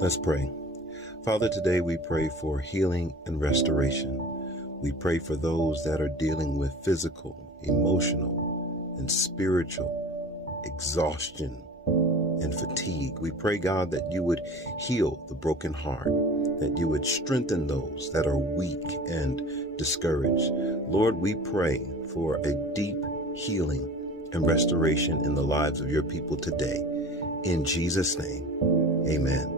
Let's pray. Father, today we pray for healing and restoration. We pray for those that are dealing with physical, emotional, and spiritual exhaustion and fatigue. We pray, God, that you would heal the broken heart, that you would strengthen those that are weak and discouraged. Lord, we pray for a deep healing and restoration in the lives of your people today. In Jesus' name, amen.